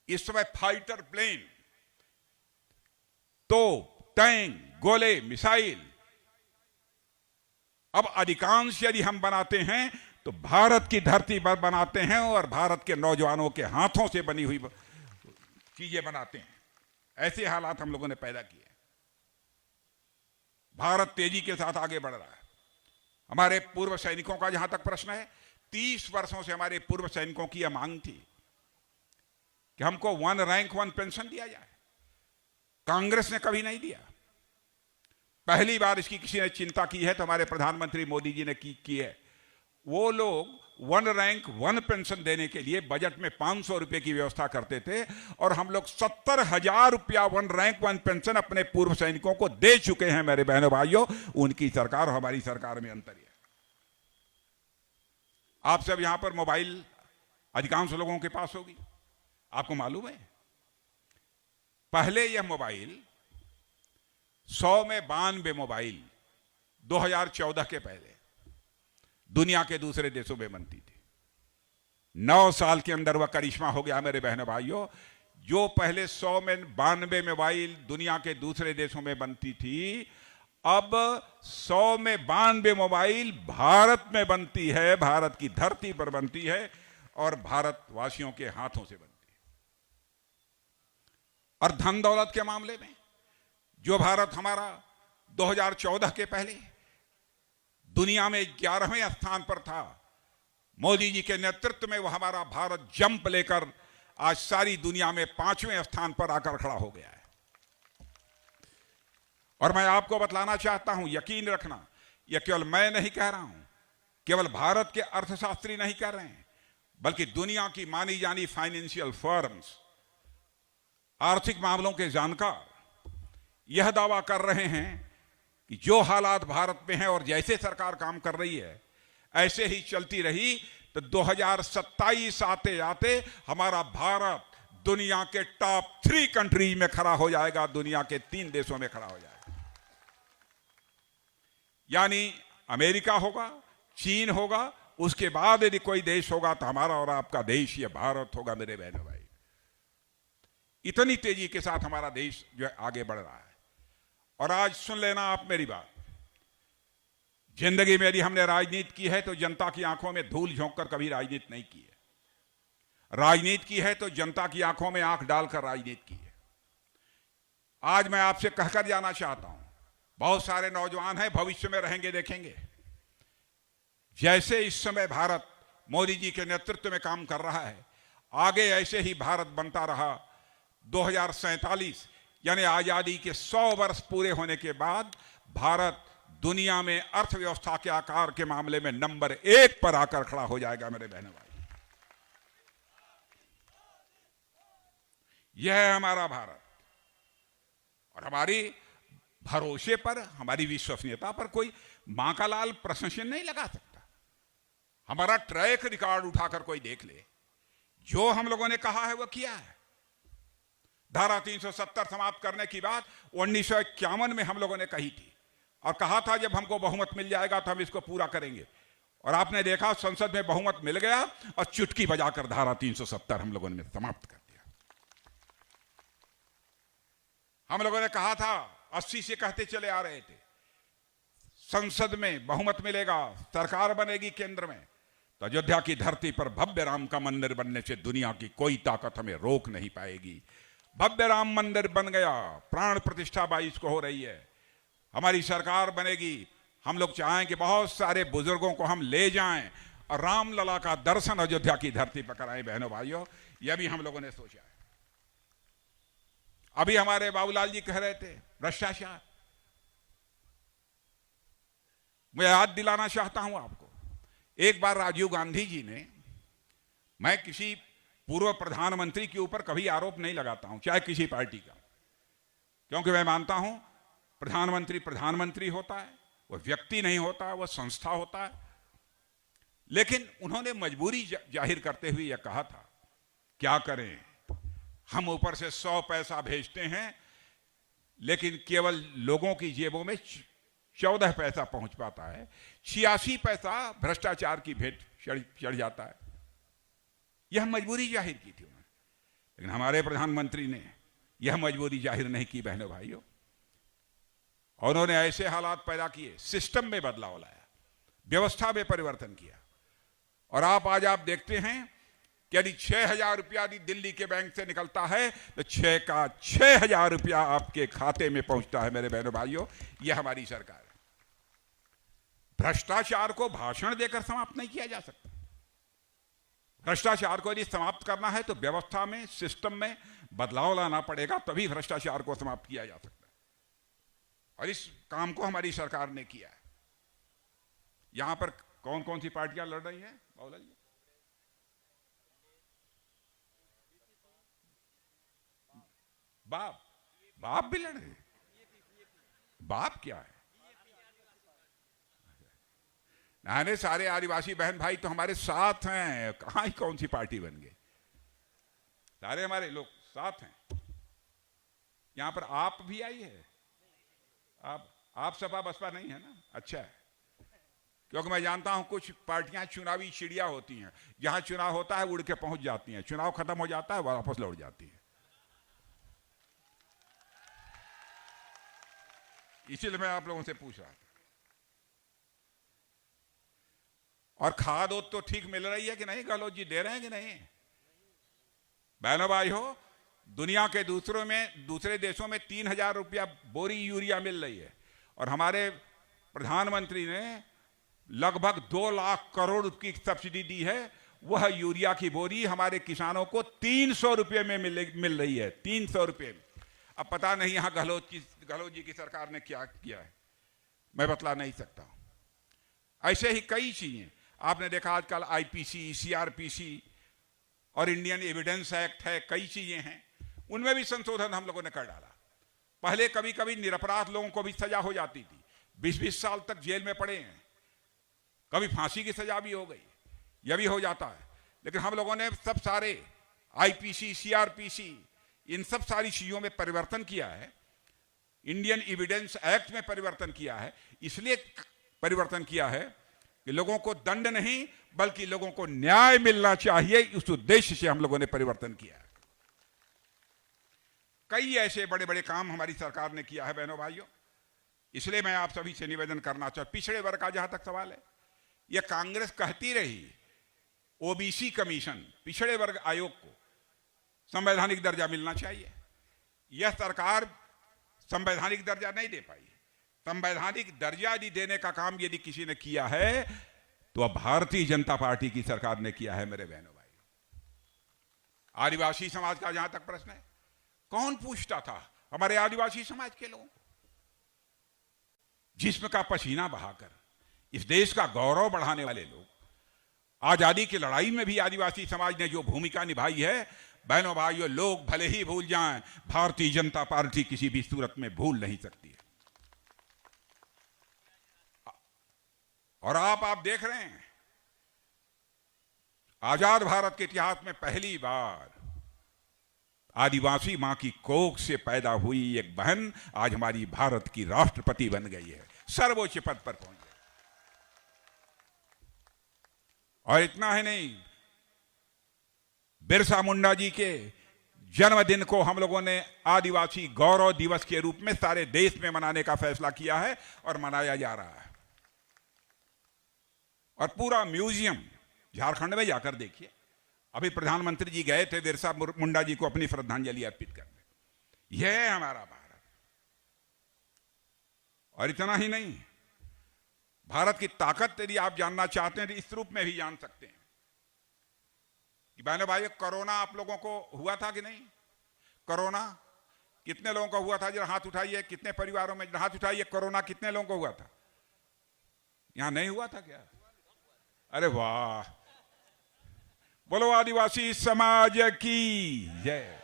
इस समय फाइटर प्लेन, तोप, टैंक, गोले, मिसाइल अब अधिकांश यदि हम बनाते हैं तो भारत की धरती पर बनाते हैं और भारत के नौजवानों के हाथों से बनी हुई चीजें बनाते हैं। ऐसे हालात हम लोगों ने पैदा किए। भारत तेजी के साथ आगे बढ़ रहा है। हमारे पूर्व सैनिकों का जहां तक प्रश्न है, 30 वर्षों से हमारे पूर्व सैनिकों की यह मांग थी कि हमको 1 रैंक 1 पेंशन दिया जाए। कांग्रेस ने कभी नहीं दिया। पहली बार इसकी किसी ने चिंता की है तो हमारे प्रधानमंत्री मोदी जी ने की है। वो लोग 1 रैंक 1 पेंशन देने के लिए बजट में 500 रुपए की व्यवस्था करते थे और हम लोग 70,000 रुपया 1 रैंक 1 पेंशन अपने पूर्व सैनिकों को दे चुके हैं। मेरे बहनों भाइयों, उनकी सरकार और हमारी सरकार में अंतर है। आप सब यहां पर मोबाइल अधिकांश लोगों के पास होगी। आपको मालूम है पहले यह मोबाइल 100 में 92 मोबाइल 2014 के पहले दुनिया के दूसरे देशों में बनती थी। 9 साल के अंदर वह करिश्मा हो गया मेरे बहनों भाइयों। जो पहले 100 में 92 मोबाइल दुनिया के दूसरे देशों में बनती थी, अब 100 में 92 मोबाइल भारत में बनती है, भारत की धरती पर बनती है और भारतवासियों के हाथों से बनती है। और धन दौलत के मामले में जो भारत हमारा 2014 के पहले दुनिया में 11वें स्थान पर था, मोदी जी के नेतृत्व में वह हमारा भारत जंप लेकर आज सारी दुनिया में 5वें स्थान पर आकर खड़ा हो गया है। और मैं आपको बतलाना चाहता हूं, यकीन रखना, यह केवल मैं नहीं कह रहा हूं, केवल भारत के अर्थशास्त्री नहीं कह रहे हैं, बल्कि दुनिया की मानी जानी फाइनेंशियल फर्म्स, आर्थिक मामलों के जानकार यह दावा कर रहे हैं कि जो हालात भारत में हैं और जैसे सरकार काम कर रही है, ऐसे ही चलती रही तो 2027 आते आते हमारा भारत दुनिया के टॉप 3 कंट्री में खड़ा हो जाएगा, दुनिया के 3 देशों में खड़ा हो जाएगा। यानी अमेरिका होगा, चीन होगा, उसके बाद यदि कोई देश होगा तो हमारा और आपका देश, ये भारत होगा मेरे बहनों भाई। इतनी तेजी के साथ हमारा देश जो है आगे बढ़ रहा है। और आज सुन लेना आप मेरी बात, जिंदगी में यदि हमने राजनीति की है तो जनता की आंखों में धूल झोंक कर कभी राजनीति नहीं की है। राजनीति की है तो जनता की आंखों में आंख डालकर राजनीति की है। आज मैं आपसे कहकर जाना चाहता हूं, बहुत सारे नौजवान हैं, भविष्य में रहेंगे देखेंगे, जैसे इस समय भारत मोदी जी के नेतृत्व में काम कर रहा है, आगे ऐसे ही भारत बनता रहा। 2047 यानी आजादी के 100 वर्ष पूरे होने के बाद भारत दुनिया में अर्थव्यवस्था के आकार के मामले में नंबर 1 पर आकर खड़ा हो जाएगा मेरे बहनों भाई। यह है हमारा भारत। और हमारी भरोसे पर, हमारी विश्वसनीयता पर कोई मां का लाल प्रशंसन नहीं लगा सकता। हमारा ट्रैक रिकॉर्ड उठाकर कोई देख ले, जो हम लोगों ने कहा है वह किया है। धारा 370 समाप्त करने की बात 1951 में हम लोगों ने कही थी और कहा था जब हमको बहुमत मिल जाएगा तो हम इसको पूरा करेंगे। और आपने देखा संसद में बहुमत मिल गया और चुटकी बजाकर धारा 370 हम लोगों ने समाप्त कर दिया। हम लोगों ने कहा था, 80 से कहते चले आ रहे थे, संसद में बहुमत मिलेगा, सरकार बनेगी केंद्र में, तो अयोध्या की धरती पर भव्य राम का मंदिर बनने से दुनिया की कोई ताकत हमें रोक नहीं पाएगी। भव्य राम मंदिर बन गया, प्राण प्रतिष्ठा 22 को हो रही है, हमारी सरकार बनेगी। हम लोग चाहें कि बहुत सारे बुजुर्गों को हम ले जाएं और रामलला का दर्शन अयोध्या की धरती पर कराएं। बहनों भाइयों, यह भी हम लोगों ने सोचा है। अभी हमारे बाबूलाल जी कह रहे थे भ्रष्टाचार, मैं याद दिलाना चाहता हूं आपको, एक बार राजीव गांधी जी ने, मैं किसी पूर्व प्रधानमंत्री के ऊपर कभी आरोप नहीं लगाता हूं, चाहे किसी पार्टी का, क्योंकि मैं मानता हूं प्रधानमंत्री प्रधानमंत्री होता है, वह व्यक्ति नहीं होता, वह संस्था होता है। लेकिन उन्होंने मजबूरी जाहिर करते हुए यह कहा था, क्या करें, हम ऊपर से 100 पैसा भेजते हैं लेकिन केवल लोगों की जेबों में 14 पैसा पहुंच पाता है, 86 पैसा भ्रष्टाचार की भेंट चढ़ जाता है। यह मजबूरी जाहिर की थी उन्होंने, लेकिन हमारे प्रधानमंत्री ने यह मजबूरी जाहिर नहीं की बहनों भाइयों। उन्होंने ऐसे हालात पैदा किए, सिस्टम में बदलाव लाया, व्यवस्था में परिवर्तन किया। और आज आप देखते हैं कि यदि 6,000 रुपया दिल्ली के बैंक से निकलता है तो 6 का 6,000 रुपया आपके खाते में पहुंचता है मेरे बहनों भाइयों। यह हमारी सरकार है। भ्रष्टाचार को भाषण देकर समाप्त नहीं किया जा सकता। भ्रष्टाचार को यदि समाप्त करना है तो व्यवस्था में, सिस्टम में बदलाव लाना पड़ेगा, तभी भ्रष्टाचार को समाप्त किया जा सकता है। और इस काम को हमारी सरकार ने किया है। यहां पर कौन कौन सी पार्टियां लड़ रही हैं बाबूलाल जी? बाप भी लड़ रहे। बाप क्या है? नहीं, सारे आदिवासी बहन भाई तो हमारे साथ हैं, कहां ही कौन सी पार्टी बन गई, सारे हमारे लोग साथ हैं। यहां पर आप भी आई है, आप सपा बसपा नहीं है ना? अच्छा है, क्योंकि मैं जानता हूं कुछ पार्टियां चुनावी चिड़िया होती हैं, जहां चुनाव होता है उड़ के पहुंच जाती हैं, चुनाव खत्म हो जाता है वापस लौट जाती है। इसीलिए मैं आप लोगों से पूछ रहा था। और खाद ओद तो ठीक मिल रही है कि नहीं? गहलोत जी दे रहे हैं कि नहीं? बहनों भाई हो, दुनिया के दूसरे देशों में 3,000 रुपया बोरी यूरिया मिल रही है, और हमारे प्रधानमंत्री ने लगभग 2 लाख करोड़ की सब्सिडी दी है। वह यूरिया की बोरी हमारे किसानों को 300 रुपये में मिल रही है, 300 रुपये में। अब पता नहीं यहां गहलोत जी की सरकार ने क्या किया है, मैं बतला नहीं सकता। ऐसे ही कई चीजें आपने देखा, आजकल आईपीसी, सीआरपीसी और इंडियन एविडेंस एक्ट है, कई चीजें हैं, उनमें भी संशोधन हम लोगों ने कर डाला। पहले कभी कभी निरपराध लोगों को भी सजा हो जाती थी, 20-20 साल तक जेल में पड़े हैं, कभी फांसी की सजा भी हो गई, यह भी हो जाता है। लेकिन हम लोगों ने सब सारे आईपीसी, सीआरपीसी, इन सब सारी चीजों में परिवर्तन किया है, इंडियन एविडेंस एक्ट में परिवर्तन किया है। इसलिए परिवर्तन किया है कि लोगों को दंड नहीं बल्कि लोगों को न्याय मिलना चाहिए, इस उद्देश्य से हम लोगों ने परिवर्तन किया है। कई ऐसे बड़े बड़े काम हमारी सरकार ने किया है बहनों भाइयों। इसलिए मैं आप सभी से निवेदन करना चाहता हूं, पिछड़े वर्ग का जहां तक सवाल है, यह कांग्रेस कहती रही ओबीसी कमीशन, पिछड़े वर्ग आयोग को संवैधानिक दर्जा मिलना चाहिए। यह सरकार संवैधानिक दर्जा नहीं दे पाई। संवैधानिक दर्जा यदि देने का काम यदि किसी ने किया है तो अब भारतीय जनता पार्टी की सरकार ने किया है मेरे बहनों भाई। आदिवासी समाज का जहां तक प्रश्न है, कौन पूछता था हमारे आदिवासी समाज के लोगों को? जिस्म का पसीना बहाकर इस देश का गौरव बढ़ाने वाले लोग, आजादी की लड़ाई में भी आदिवासी समाज ने जो भूमिका निभाई है, बहनों भाइयों, लोग भले ही भूल जाएं, भारतीय जनता पार्टी किसी भी सूरत में भूल नहीं सकती है। और आप देख रहे हैं, आजाद भारत के इतिहास में पहली बार आदिवासी मां की कोख से पैदा हुई एक बहन आज हमारी भारत की राष्ट्रपति बन गई है, सर्वोच्च पद पर पहुंच गई। और इतना ही नहीं, बिरसा मुंडा जी के जन्मदिन को हम लोगों ने आदिवासी गौरव दिवस के रूप में सारे देश में मनाने का फैसला किया है और मनाया जा रहा है। और पूरा म्यूजियम झारखंड में जाकर देखिए, अभी प्रधानमंत्री जी गए थे बिरसा मुंडा जी को अपनी श्रद्धांजलि अर्पित करने। यह है हमारा भारत। और इतना ही नहीं, भारत की ताकत यदि आप जानना चाहते हैं तो इस रूप में भी जान सकते हैं कि बहनों भाई, कोरोना आप लोगों को हुआ था कि नहीं? कोरोना कितने लोगों को हुआ था? जरा हाथ उठाइए, कितने परिवारों में हाथ उठाइए। कोरोना कितने लोगों को हुआ था? यहां नहीं हुआ था क्या? अरे वाह, बोलो आदिवासी समाज की जय।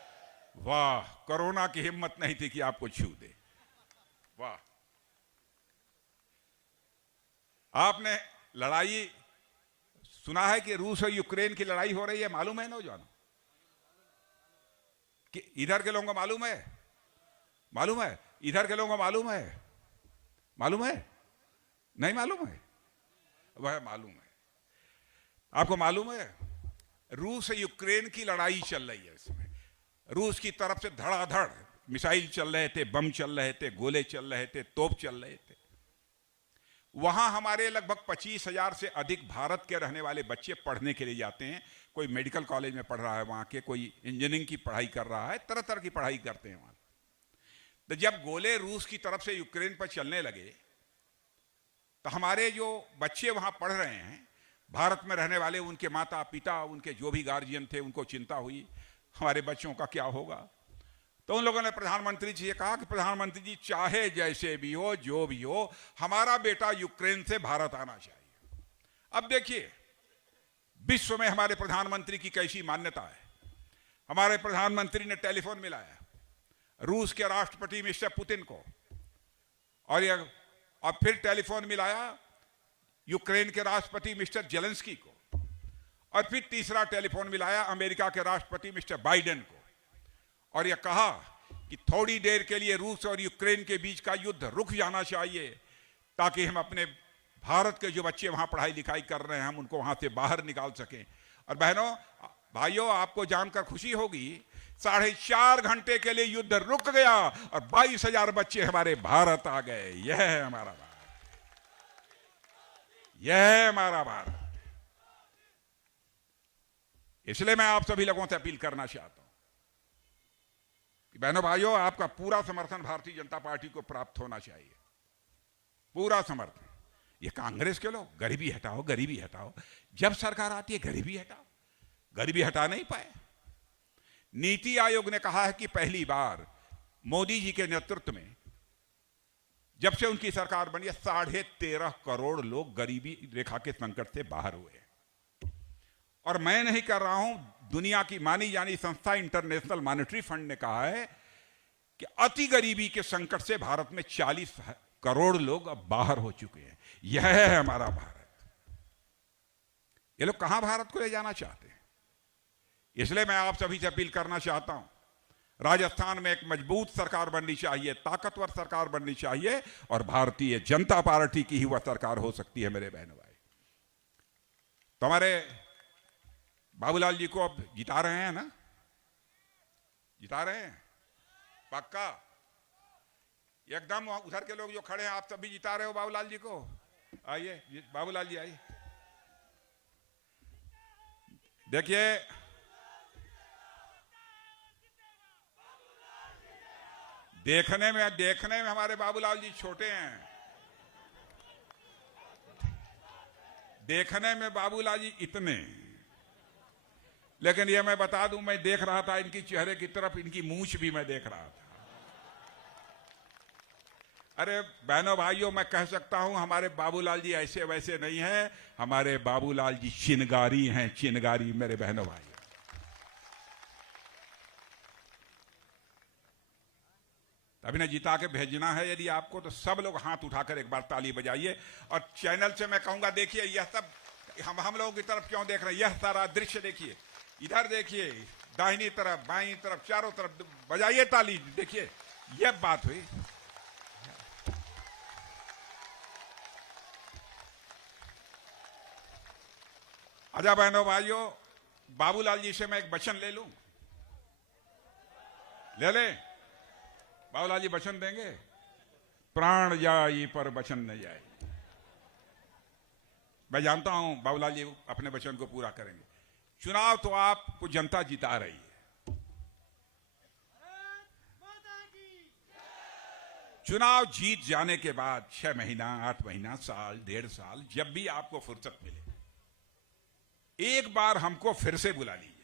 वाह, कोरोना की हिम्मत नहीं थी कि आपको छू दे। वाह, आपने लड़ाई सुना है कि रूस और यूक्रेन की लड़ाई हो रही है, मालूम है नौजवानों? कि इधर के लोगों को मालूम है? मालूम है? इधर के लोगों को मालूम है? मालूम है? नहीं मालूम है? वह मालूम है। आपको मालूम है, रूस और यूक्रेन की लड़ाई चल रही है। इसमें रूस की तरफ से धड़ाधड़ मिसाइल चल रहे थे, बम चल रहे थे, गोले चल रहे थे, तोप चल रहे थे। वहां हमारे लगभग 25,000 से अधिक भारत के रहने वाले बच्चे पढ़ने के लिए जाते हैं। कोई मेडिकल कॉलेज में पढ़ रहा है वहां के, कोई इंजीनियरिंग की पढ़ाई कर रहा है, तरह तरह की पढ़ाई करते हैं वहां। तो जब गोले रूस की तरफ से यूक्रेन पर चलने लगे तो हमारे जो बच्चे वहां पढ़ रहे हैं, भारत में रहने वाले, उनके माता पिता, उनके जो भी गार्जियन थे, उनको चिंता हुई हमारे बच्चों का क्या होगा। तो उन लोगों ने प्रधानमंत्री जी से कहा कि प्रधानमंत्री जी, चाहे जैसे भी हो, जो भी हो, हमारा बेटा यूक्रेन से भारत आना चाहिए। अब देखिए विश्व में हमारे प्रधानमंत्री की कैसी मान्यता है। हमारे प्रधानमंत्री ने टेलीफोन मिलाया रूस के राष्ट्रपति मिस्टर पुतिन को, और फिर टेलीफोन मिलाया यूक्रेन के राष्ट्रपति मिस्टर जेलेंस्की को, और फिर तीसरा टेलीफोन मिलाया अमेरिका के राष्ट्रपति मिस्टर बाइडेन को, और यह कहा कि थोड़ी देर के लिए रूस और यूक्रेन के बीच का युद्ध रुक जाना चाहिए, ताकि हम अपने भारत के जो बच्चे वहां पढ़ाई लिखाई कर रहे हैं हम उनको वहां से बाहर निकाल सकें। और बहनों भाइयों, आपको जानकर खुशी होगी, 4.5 घंटे के लिए युद्ध रुक गया और 22,000 बच्चे हमारे भारत आ गए। यह है हमारा भारत, यह है हमारा भारत। इसलिए मैं आप सभी लोगों से अपील करना चाहता हूं कि बहनों भाइयों, आपका पूरा समर्थन भारतीय जनता पार्टी को प्राप्त होना चाहिए, पूरा समर्थन। ये कांग्रेस के लोग गरीबी हटाओ, गरीबी हटाओ, जब सरकार आती है गरीबी हटाओ, गरीबी हटा नहीं पाए। नीति आयोग ने कहा है कि पहली बार मोदी जी के नेतृत्व में जब से उनकी सरकार बनी है 13.5 करोड़ लोग गरीबी रेखा के संकट से बाहर हुए हैं। और मैं नहीं कर रहा हूं, दुनिया की मानी जानी संस्था इंटरनेशनल मॉनेटरी फंड ने कहा है कि अति गरीबी के संकट से भारत में 40 करोड़ लोग अब बाहर हो चुके हैं। यह है हमारा भारत। ये लोग कहां भारत को ले जाना चाहते हैं? इसलिए मैं आप सभी से अपील करना चाहता हूं, राजस्थान में एक मजबूत सरकार बननी चाहिए, ताकतवर सरकार बननी चाहिए, और भारतीय जनता पार्टी की ही वह सरकार हो सकती है। मेरे बहनों भाई, तो हमारे बाबूलाल जी को अब जिता रहे हैं ना? जिता रहे हैं पक्का? एकदम उधर के लोग जो खड़े हैं, आप सब भी जिता रहे हो बाबूलाल जी को? आइए बाबूलाल जी आइए। देखिए, देखने में हमारे बाबूलाल जी छोटे हैं, देखने में बाबूलाल जी इतने, लेकिन ये मैं बता दूं, मैं देख रहा था इनकी चेहरे की तरफ, इनकी मूंछ भी मैं देख रहा था। अरे बहनों भाइयों, मैं कह सकता हूं हमारे बाबूलाल जी ऐसे वैसे नहीं हैं, हमारे बाबूलाल जी चिनगारी हैं, चिनगारी। मेरे बहनों भाइयों, अभी ने जिता के भेजना है यदि आपको, तो सब लोग हाथ उठाकर एक बार ताली बजाइए। और चैनल से मैं कहूंगा, देखिए यह सब हम लोगों की तरफ क्यों देख रहे हैं? यह सारा दृश्य देखिए, इधर देखिए, दाहिनी तरफ, बाईं तरफ, चारों तरफ बजाइए ताली। देखिए, यह बात हुई। अच्छा बहनों भाइयों, बाबूलाल जी से मैं एक वचन ले लूं? ले ले? बाबूलाल जी वचन देंगे? प्राण जाई पर वचन न जाए। मैं जानता हूं बाबूलाल जी अपने वचन को पूरा करेंगे। चुनाव तो आपको जनता जिता रही है, चुनाव जीत जाने के बाद 6 महीना, 8 महीना, साल, 1.5 साल, जब भी आपको फुर्सत मिले, एक बार हमको फिर से बुला लीजिएगा।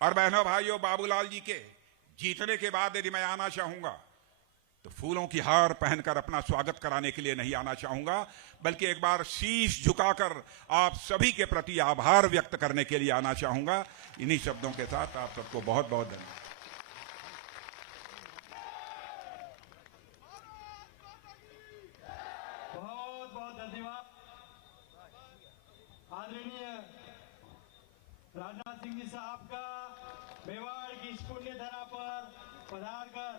और बहनों भाइयों, बाबूलाल जी के जीतने के बाद यदि मैं आना चाहूंगा तो फूलों की हार पहनकर अपना स्वागत कराने के लिए नहीं आना चाहूंगा, बल्कि एक बार शीश झुकाकर आप सभी के प्रति आभार व्यक्त करने के लिए आना चाहूंगा। इन्हीं शब्दों के साथ आप सबको बहुत बहुत धन्यवाद। बहुत बहुत धन्यवाद आदरणीय राजनाथ सिंह जी साहब का। मेवाड़ की इस पुण्य धरा पर पधार कर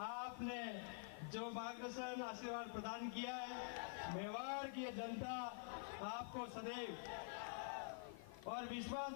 आपने जो मार्गदर्शन आशीर्वाद प्रदान किया है, मेवाड़ की जनता आपको सदैव और विश्वास